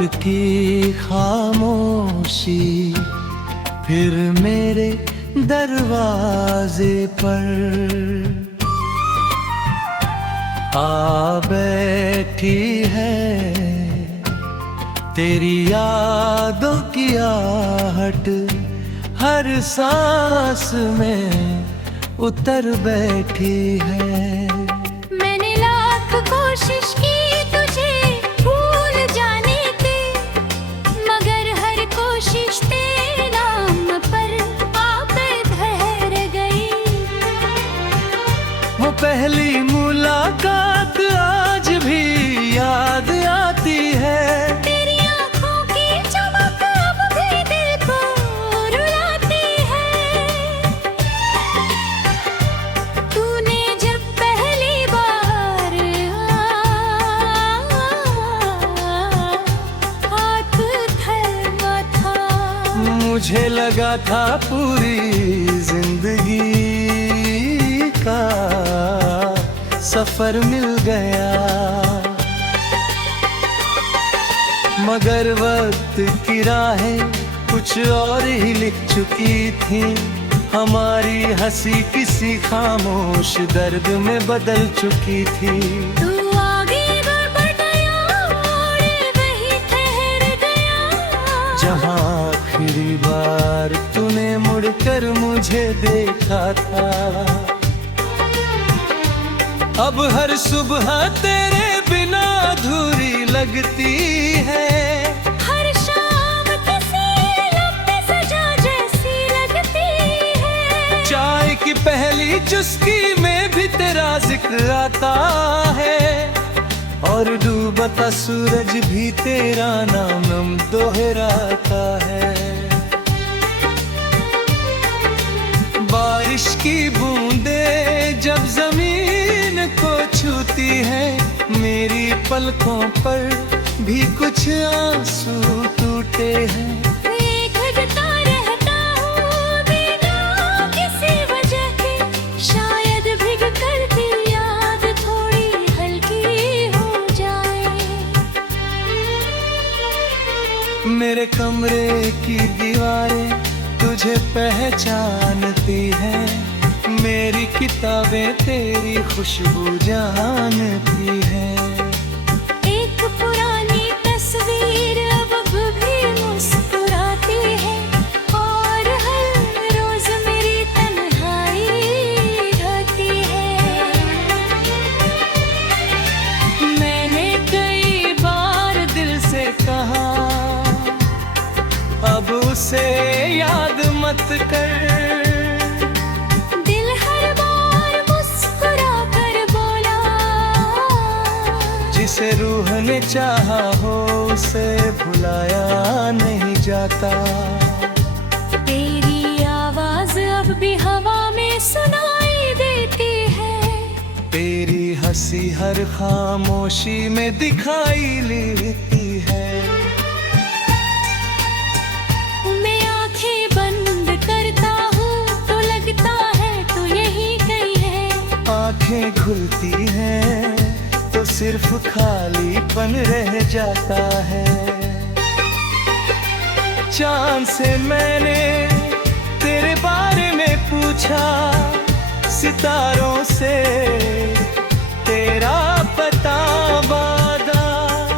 रात की खामोशी फिर मेरे दरवाजे पर आ बैठी है। तेरी यादों की आहट हर सांस में उतर बैठी है। मैंने लाख कोशिश की तुझे भूल जाने की, मगर हर कोशिश तेरे नाम पर आके ठहर गई। वो पहली मुलाकात आज भी याद आती है। तेरी आंखों की चमक अब भी दिल को रुलाती है। तूने जब पहली बार हाथ थमा था, मुझे लगा था पूरी जिंदगी का सफर मिल गया, मगर वक्त की राहें कुछ और ही लिख चुकी थी। हमारी हंसी किसी खामोश दर्द में बदल चुकी थी। तू आगे बढ़ गया और वहीं ठहर गया, जहाँ आखिरी बार तूने मुड़कर मुझे देखा था। अब हर सुबह तेरे बिना अधूरी लगती है। हर शाम किसी लब पे सजा जैसी लगती है। चाय की पहली चुस्की में भी तेरा जिक्र आता है, और डूबता सूरज भी तेरा नाम दोहराता है। बारिश की बूंदें जब जमीन को छूती है, मेरी पलकों पर भी कुछ आंसू टूटे हैं। भीगता रहता हूँ बिना किसी वजह के, शायद भीग कर भी याद थोड़ी हल्की हो जाए। मेरे कमरे की दीवारें तुझे पहचानती हैं, मेरी किताबें तेरी खुशबू जानती हैं। एक पुरानी तस्वीर अब भी मुस्कुराती है, और हर रोज मेरी तन्हाई ढाती है। मैंने कई बार दिल से कहा, अब उसे याद मत कर। दिल हर बार मुस्कुरा कर बोला, जिसे रूह ने चाहा हो उसे भुलाया नहीं जाता। तेरी आवाज अब भी हवा में सुनाई देती है। तेरी हंसी हर खामोशी में दिखाई लेती है। मैं आंखें बंद करता हूँ तो लगता है तू यही कहीं है। आंखें खुलती हैं तो सिर्फ खालीपन रह जाता है। चांद से मैंने तेरे बारे में पूछा, सितारों से तेरा पता वादा।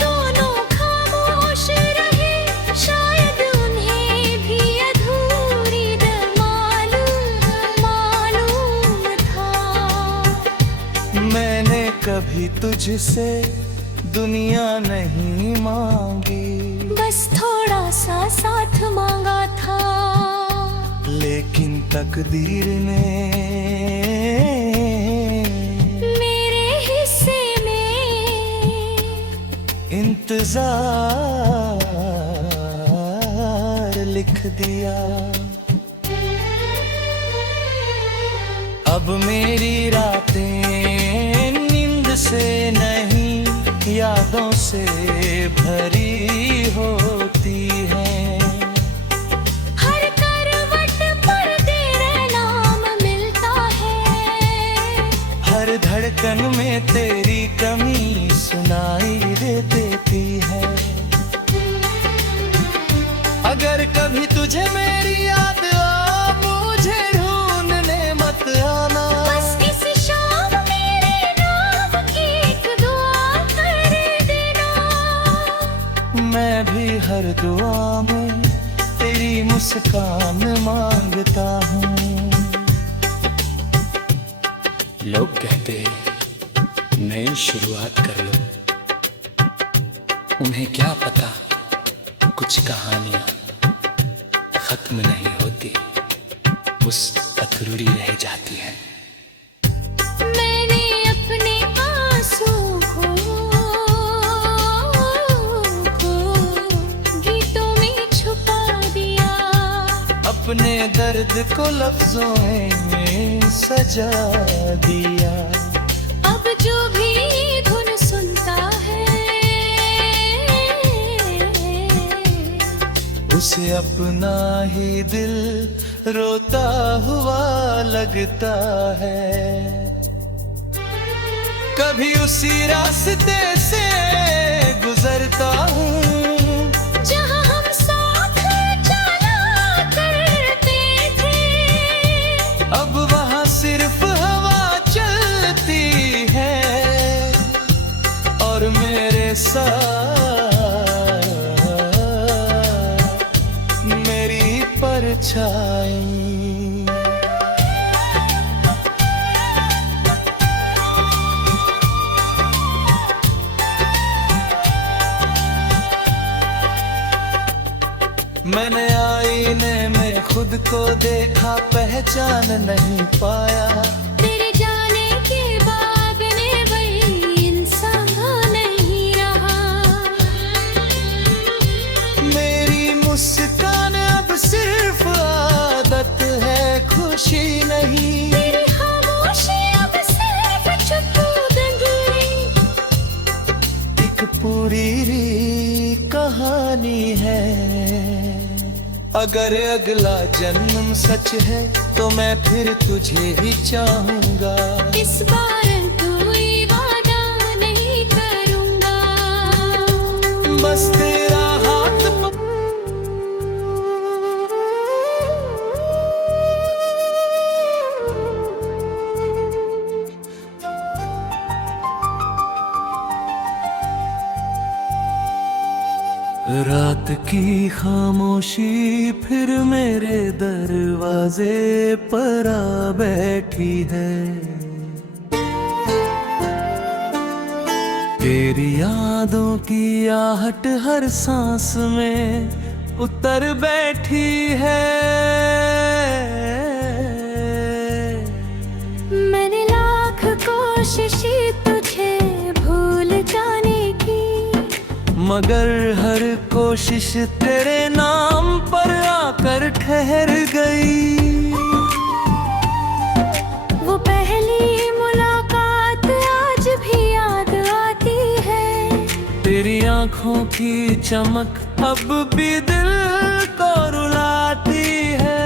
दोनों खामोश रहे, शायद उन्हें भी अधूरी मालूम था। मैंने कभी तुझसे दुनिया नहीं मांगी, बस थोड़ा सा साथ मांगा था। लेकिन तकदीर ने मेरे हिस्से में इंतजार लिख दिया। अब मेरी रातें नींद से नहीं यादों से भरी होती हैं। हर करवट पर तेरा नाम मिलता है। हर धड़कन में तेरी कमी सुनाई दे देती है। अगर कभी तुझे मेरी याद आ मुझे ढूंढने मत आना। बस किसी शाम मेरे नाम की एक दुआ कर देना। मैं भी हर दुआ में तेरी मुस्कान मांगता हूँ। लोग कहते नई शुरुआत कर लो, उन्हें क्या पता कुछ कहानियां खत्म नहीं होती, उस अधूरी रह जाती हैं। मैंने अपने आंसू को गीतों में छुपा दिया। अपने दर्द को लफ्जों में सजा दिया। अब जो भी धुन सुनता है उसे अपना ही दिल रोता हुआ लगता है। कभी उसी रास्ते से गुजरता हूँ जहाँ हम साथ चला करते थे। अब वहाँ सिर्फ हवा चलती है और मेरे साथ मेरी परछाई। मैंने आईने में खुद को देखा, पहचान नहीं पाया। तेरे जाने के बाद मैं वही इंसान नहीं रहा। मेरी मुस्कान अब सिर्फ आदत है, खुशी नहीं। तेरी खामोशी अब सिर्फ चुप गंगली। एक पूरी कहानी है। अगर अगला जन्म सच है तो मैं फिर तुझे ही चाहूंगा। इस बार कोई वादा नहीं करूंगा। बस तेरा हाथ रात की खामोशी फिर मेरे दरवाजे पर आ बैठी है। तेरी यादों की आहट हर सांस में उतर बैठी है। मैंने लाख कोशिश तुझे भूल जाने की, मगर हर कोशिश तेरे नाम पर आकर ठहर गई। वो पहली मुलाकात आज भी याद आती है। तेरी आंखों की चमक अब भी दिल को रुलाती है।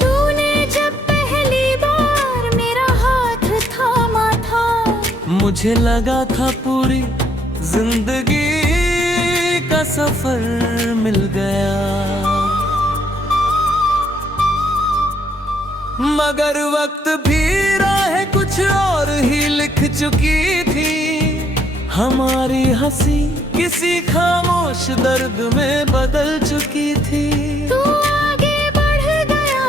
तूने जब पहली बार मेरा हाथ थामा था, मुझे लगा था पूरी जिंदगी का सफर मिल गया। मगर वक्त भी राह कुछ और ही लिख चुकी थी। हमारी हंसी किसी खामोश दर्द में बदल चुकी थी। तू आगे बढ़ गया,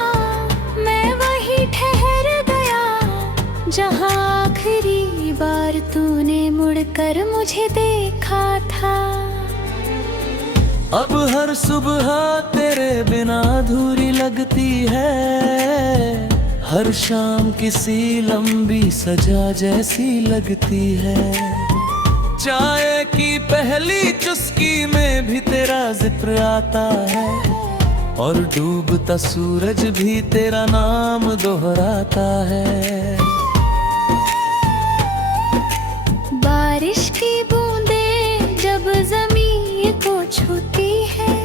मैं वहीं ठहर गया जहाँ आखिरी बार तूने मुड़कर मुझे देखा था। अब हर सुबह तेरे बिना अधूरी लगती है। हर शाम किसी लंबी सजा जैसी लगती है। चाय की पहली चुस्की में भी तेरा जिक्र आता है और डूबता सूरज भी तेरा नाम दोहराता है। बारिश की बूंदें जब जमीन को छूती है,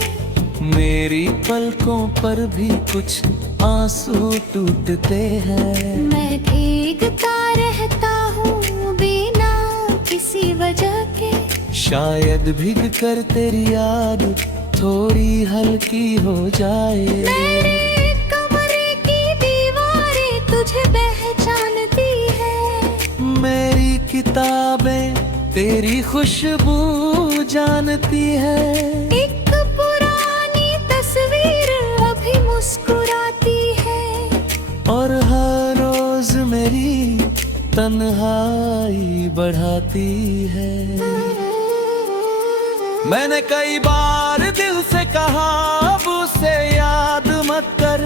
मेरी पलकों पर भी कुछ आंसू टूटते हैं। मैं भीगता रहता हूँ बिना किसी वजह के। शायद भीग कर तेरी याद थोड़ी हल्की हो जाए। मेरे कमरे की दीवारें तुझे पहचानती है, मेरी किताबें तेरी खुशबू जानती है। एक पुरानी तस्वीर अभी मुस्कुराती है, और हर रोज मेरी तन्हाई बढ़ाती है। मैंने कई बार दिल से कहा अब उसे याद मत कर,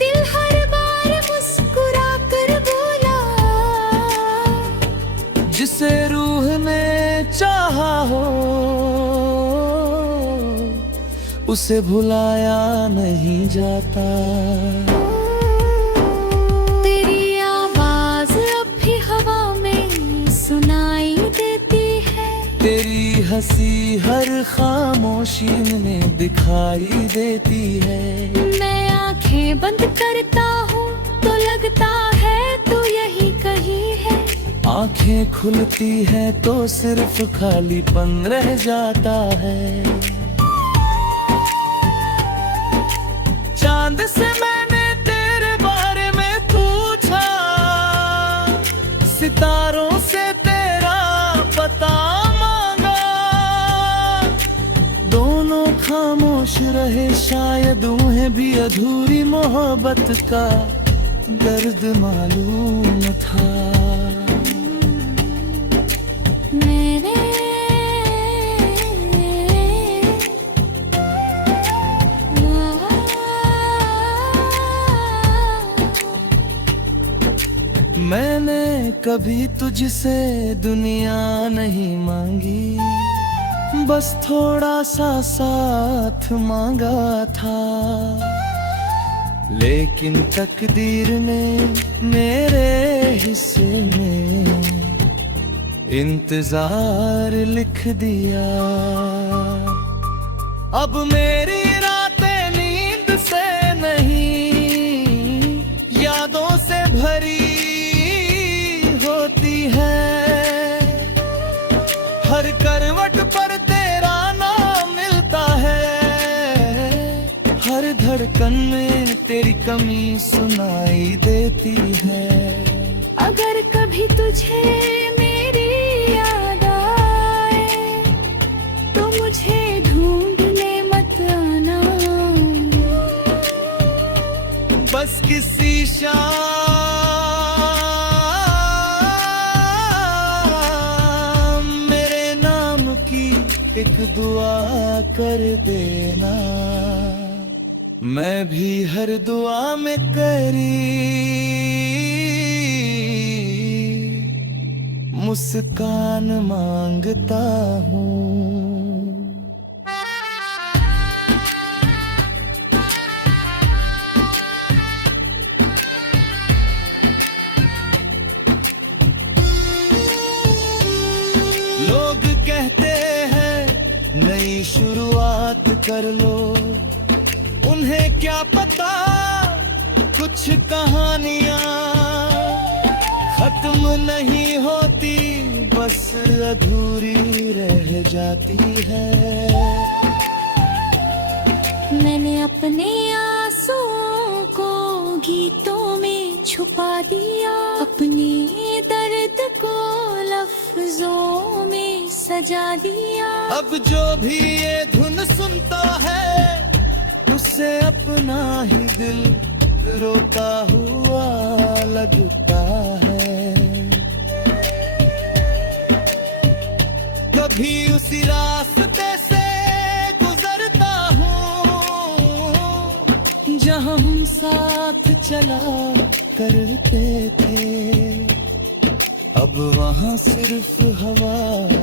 दिल हर बार मुस्कुरा कर बोला, जिसे रूह ने चाहा हो उसे भुलाया नहीं जाता। तेरी आवाज अब भी हवा में सुनाई देती है, तेरी हंसी हर खामोशी में दिखाई देती है। मैं आंखें बंद करता हूँ तो लगता है तू यही कहीं है, आंखें खुलती है तो सिर्फ खालीपन रह जाता है। चांद से मैंने तेरे बारे में पूछा, सितारों से तेरा पता मांगा, दोनों खामोश रहे, शायद उन्हें भी अधूरी मोहब्बत का दर्द मालूम था। मैंने मैंने कभी तुझसे दुनिया नहीं मांगी, बस थोड़ा सा साथ मांगा था। लेकिन तकदीर ने मेरे हिस्से में इंतजार लिख दिया। अब मेरी रातें नींद से नहीं यादों से भरी होती है। हर करवट पर तेरा नाम मिलता है, हर धड़कन में तेरी कमी सुनाई देती है। अगर कभी तुझे मेरी याद आए तो मुझे ढूंढने मत आना, बस किसी मेरे नाम की एक दुआ कर देना, मैं भी हर दुआ में मुस्कान मांगता हूँ। लोग कहते हैं नई शुरुआत कर लो, उन्हें क्या पता कुछ कहानियां खत्म नहीं होती, बस अधूरी रह जाती है। मैंने अपने आंसुओं को गीतों में छुपा दिया, अपने दर्द को लफ्जों में सजा दिया। अब जो भी ये धुन सुनता है उससे अपना ही दिल रोता हुआ लगता है। कभी उसी रास्ते से गुजरता हूँ जहाँ हम साथ चला करते थे, अब वहाँ सिर्फ हवा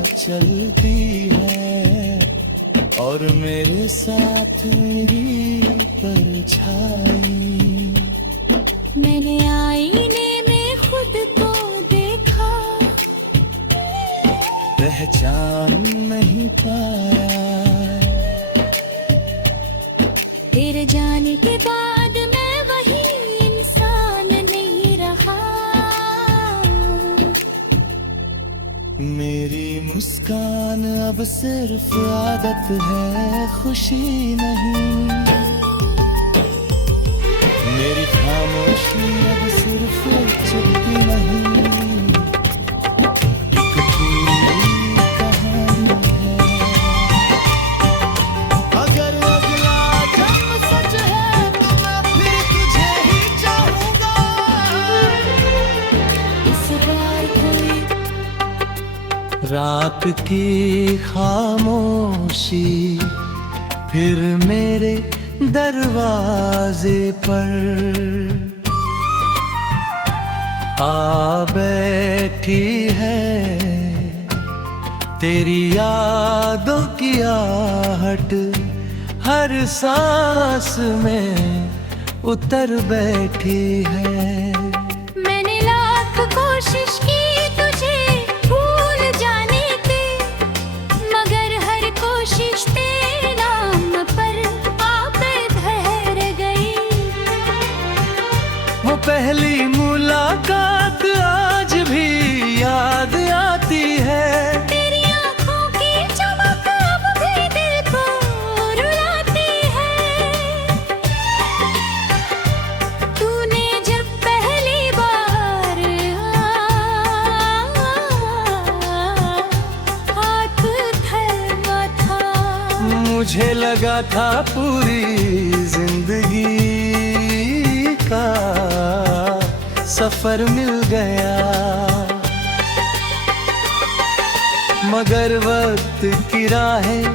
चलती है और मेरे साथ मेरी परछाई। मैंने आईने में खुद को देखा, पहचान नहीं पाया। तेरे जाने के बाद मैं वही इंसान नहीं रहा। मेरी मुस्कान अब सिर्फ आदत है, खुशी नहीं। मेरी खामोशी अब सिर्फ चुप्पी नहीं, एक पूरी कहानी है। अगर अगला जन्म सच है तो मैं फिर तुझे ही चाहूंगा। इस बार कोई रात की खामोशी फिर मेरे दरवाजे पर आ बैठी है, तेरी यादों की आहट हर सांस में उतर बैठी है। मैंने लाख कोशिश की तुझे भूल जाने की, मगर हर कोशिश तेरे नाम पर आप ठहर गई। वो पहली मुलाकात आज भी याद आती है, तेरी आँखों की चमक अब भी दिल को रुलाती है। तूने जब पहली बार हाथ थमा था, मुझे लगा था पूरी जिंदगी का सफर मिल गया। मगर वक्त की राहें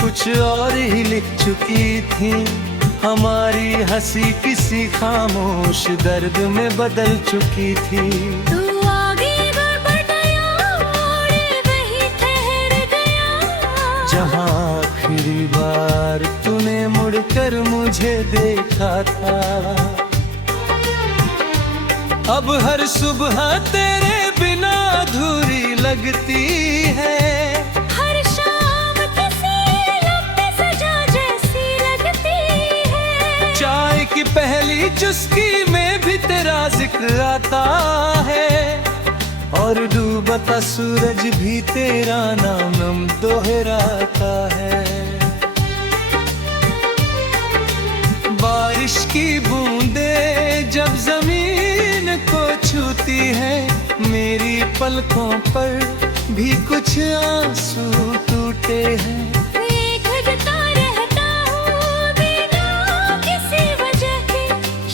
कुछ और ही लिख चुकी थी, हमारी हंसी किसी खामोश दर्द में बदल चुकी थी। तू आगे बढ़ गया और वहीं ठहर गया, जहाँ आखिरी बार तूने मुड़कर मुझे देखा था। अब हर सुबह तेरे बिना अधूरी लगती है, हर शाम किसी लम्बे सजा जैसी लगती है। चाय की पहली चुस्की में भी तेरा जिक्र आता है, और डूबता सूरज भी तेरा नाम दोहराता है। बारिश की बूंदें जब जमीन को छूती है, मेरी पलकों पर भी कुछ आंसू टूटे हैं। भीगता रहता हूँ बिना किसी वजह के,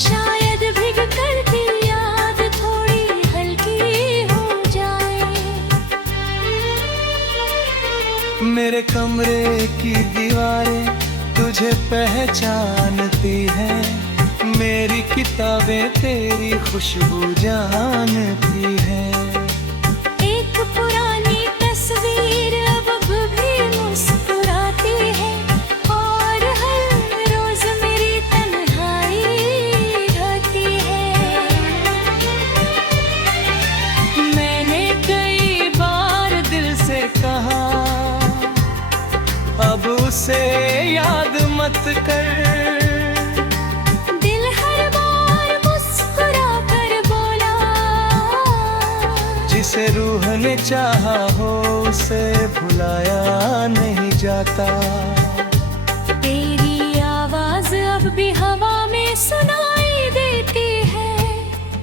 शायद भीग कर भी याद थोड़ी हल्की हो जाए। मेरे कमरे की दीवारें तुझे पहचानती हैं, मेरी किताबें तेरी खुशबू जानती हैं। एक पुरानी तस्वीर अब भी मुस्कुराती है, और हर रोज मेरी तन्हाई ढाती है। मैंने कई बार दिल से कहा, अब उसे याद मत कर। दिल हर बार मुस्कुरा कर बोला, जिसे रूह ने चाहा हो उसे भुलाया नहीं जाता। तेरी आवाज अब भी हवा में सुनाई देती है,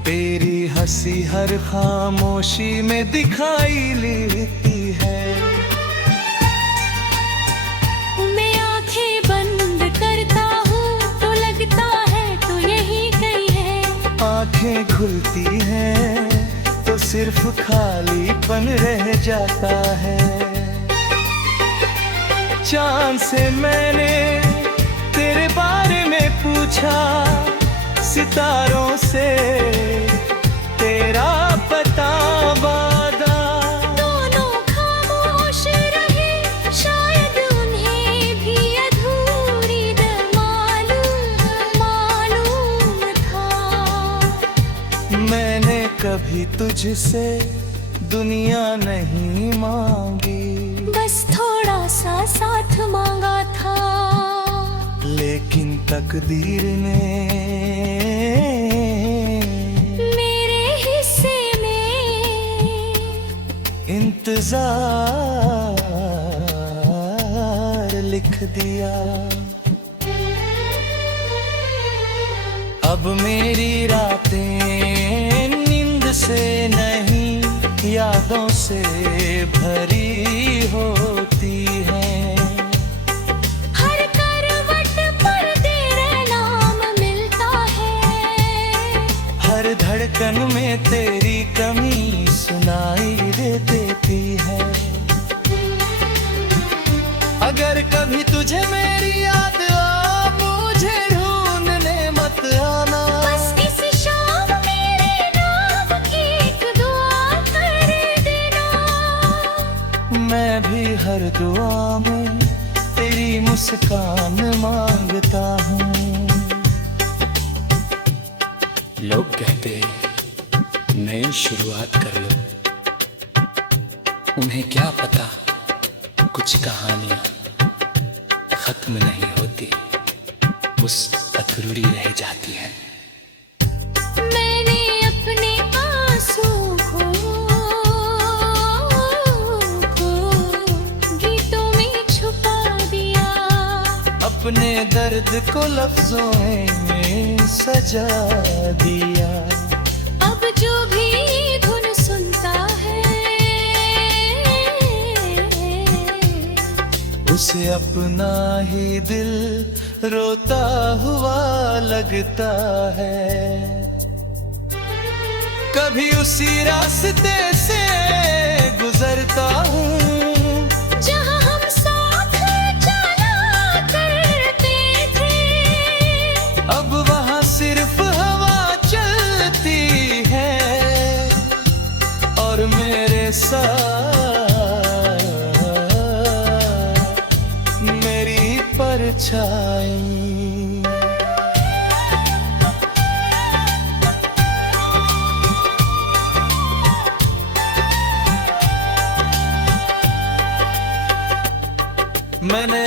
तेरी हंसी हर खामोशी में दिखाई लेती है। मैं आंखें बंद करता हूँ तो लगता है तू यही कहीं है, आंखें खुलती हैं तो सिर्फ खालीपन रह जाता है। चांद से मैंने तेरे बारे में पूछा, सितारों से तेरा पता वादा। दोनों खामोश रहे, शायद उन्हें भी अधूरी मालूम था। मैंने कभी तुझसे दुनिया नहीं मांगी, बस थोड़ा सा साथ मांगा था। लेकिन तकदीर ने मेरे हिस्से में इंतजार लिख दिया। अब मेरी रातें नींद से नहीं यादों से भरी होती हैं। हर करवट पर तेरा नाम मिलता है, हर धड़कन में तेरी कमी सुनाई देती है। अगर कभी तुझे मेरी याद आ मुझे ढूंढने मत आना। बस इस शाम मेरे नाम की एक दुआ कर देना। मैं भी हर दुआ में तेरी मुस्कान मांगता हूँ। लोग कहते नई शुरुआत कर लो, उन्हें क्या पता कुछ कहानियां खत्म नहीं होती, बस अधूरी रह जाती हैं। मैंने अपने आंसू को गीतों में छुपा दिया। अपने दर्द को लफ्जों में सजा दिया। अब जो भी धुन सुनता है उसे अपना ही दिल रोता हुआ लगता है। कभी उसी रास्ते से गुजरता हूँ जहाँ हम साथ चला करते थे। अब वहाँ सिर्फ हवा चलती है और मेरे साथ मेरी परछाई। मैंने